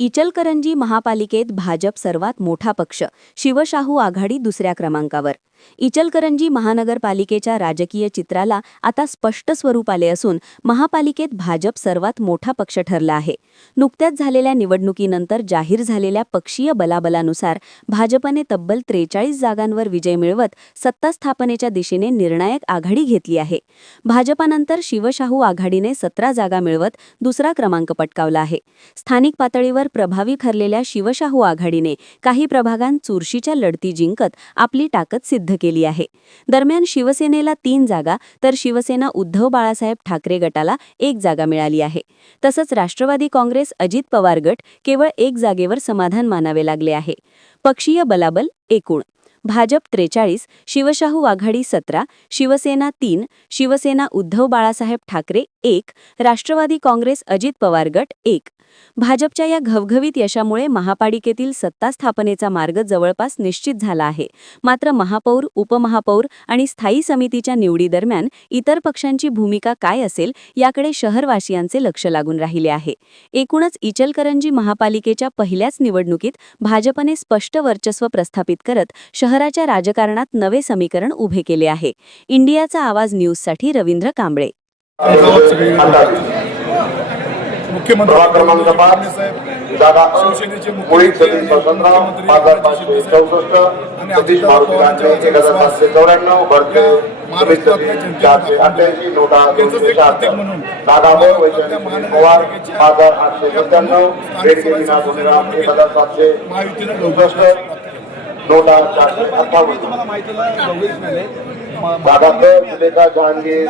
इचलकरंजी महापालिकेत भाजप सर्वात मोठा पक्ष, शिवशाहू आघाडी दुसऱ्या क्रमांकावर. इचलकरंजी महानगरपालिकेच्या राजकीय चित्राला आता स्पष्ट स्वरूप आले असून महापालिकेत भाजप सर्वात मोठा पक्ष ठरला आहे. नुकत्याच झालेल्या निवडणुकीनंतर जाहीर झालेल्या पक्षीय बलाबलानुसार भाजपने तब्बल 43 जागांवर विजय मिळवत सत्ता स्थापनेच्या दिशेने निर्णायक आघाडी घेतली आहे. भाजपानंतर शिवशाहू आघाडीने 17 जागा मिळवत दुसरा क्रमांक पटकावला आहे. स्थानिक पातळीवर प्रभावी ठरलेल्या शिवशाहू आघाडीने काही प्रभागांत चुरशीच्या लढती जिंकत आपली ताकद सिद्ध केली आहे. दरम्यान शिवसेनेला 3 जागा तर शिवसेना उद्धव बाळासाहेब ठाकरे गटाला 1 जागा मिळाली आहे. तसंच राष्ट्रवादी काँग्रेस अजित पवार गट केवळ 1 जागेवर समाधान मानावे लागले आहे. पक्षीय बलाबल एकूण: भाजप 43, शिवशाहू आघाडी 17, शिवसेना 3, शिवसेना उद्धव बाळासाहेब ठाकरे 1, राष्ट्रवादी काँग्रेस अजित पवार गट 1. भाजपच्या या घवघवीत यशामुळे महापालिकेतील सत्ता स्थापनेचा मार्ग जवळपास निश्चित झाला आहे. मात्र महापौर, उपमहापौर आणि स्थायी समितीच्या निवडीदरम्यान इतर पक्षांची भूमिका काय असेल याकडे शहरवासियांचे लक्ष लागून राहिले आहे. एकूणच इचलकरंजी महापालिकेच्या पहिल्याच निवडणुकीत भाजपने स्पष्ट वर्चस्व प्रस्थापित करत शहराच्या राजकारणात नवे समीकरण उभे केले आहे. इंडियाचा आवाज न्यूजसाठी रवींद्र कांबळे. मुख्यमंत्री क्रमांक 5 जागा शिवसेनेचे मुख्यमंत्री 15,564 सतीश मारुती गांधी 1,794 भरते 488 नोटा 204 नागावर वैशाली पवार 5,897 बेडके विना गुन्हेगार 1,764 नोटा 458 दादाकर सुलेखा जहांगीर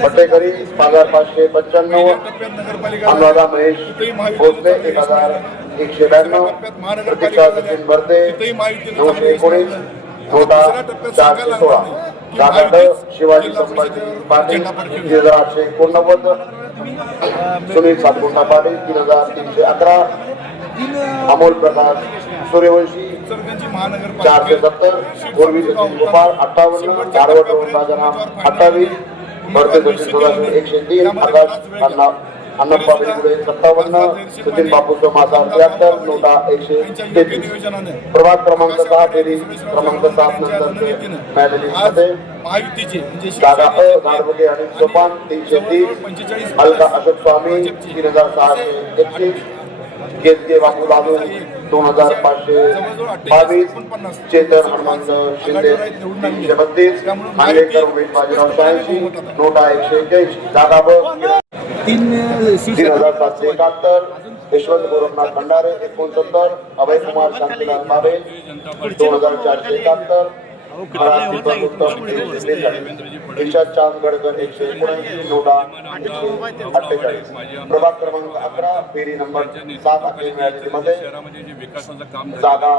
पटेकरी 5,595 अनुराधा महेश भोसले 1,192 प्रतीक्षा सचिन भरते 919 नोटा 416 दादाकर शिवाजी संभाजी पाटील 3,889 सुनील सातपुंडा पाटील 3,311 अमोल प्रकाश सूर्यवंशी 470 पूर्वी सचिन गोपाळ 58 दारवट राजाराम 28 भरते सचिन सोळाशे 103 आकाश अण्णप्पा बेलगुडे 57 सचिन बापूसो मासा 73 नोटा 133 प्रभाग क्रमांक 6 फेरी क्रमांक 7 नंतर जागा गाडबुके आणि सोपान 330 अलका अशोक स्वामी 3,631 केसके बापू लालू 2,522 चेतन हनुमंत शिंदे 332 मांगलेकर उमेश बाजीराव 86 नोटा 181 जागा 3,771 यशवंत गोरखनाथ भंडारे 69 अभय कुमार शांतीलाल बाबे 2,471 निशाद चांद गडकर 119 नोटा 148 प्रभाग क्रमांक 11 फेरी नंबर 7 अखेर मिळालेलीमध्ये जागा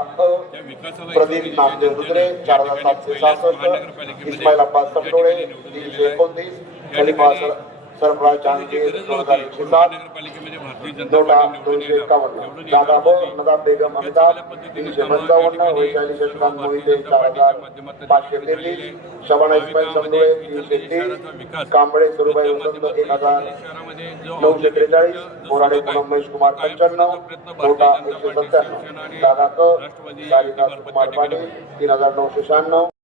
प्रदीप नामदेव रुद्रे 4,766 इस्माईल अब्बास समडोळे 329 खलिफा सरफराज जहांगीर 2,107 नोटा 251 जागा नदाब बेगम अमिताभ 355 वैशाली शशिकांत मोहिते 4,533 शबाना इस्माईल समडोळे 330 कांबळे सुरुबाई वसंत 1,943 मोराडे पूनम महेश कुमार 95 नोटा 197 जागा सारिका सुकुमार पाटील 3,996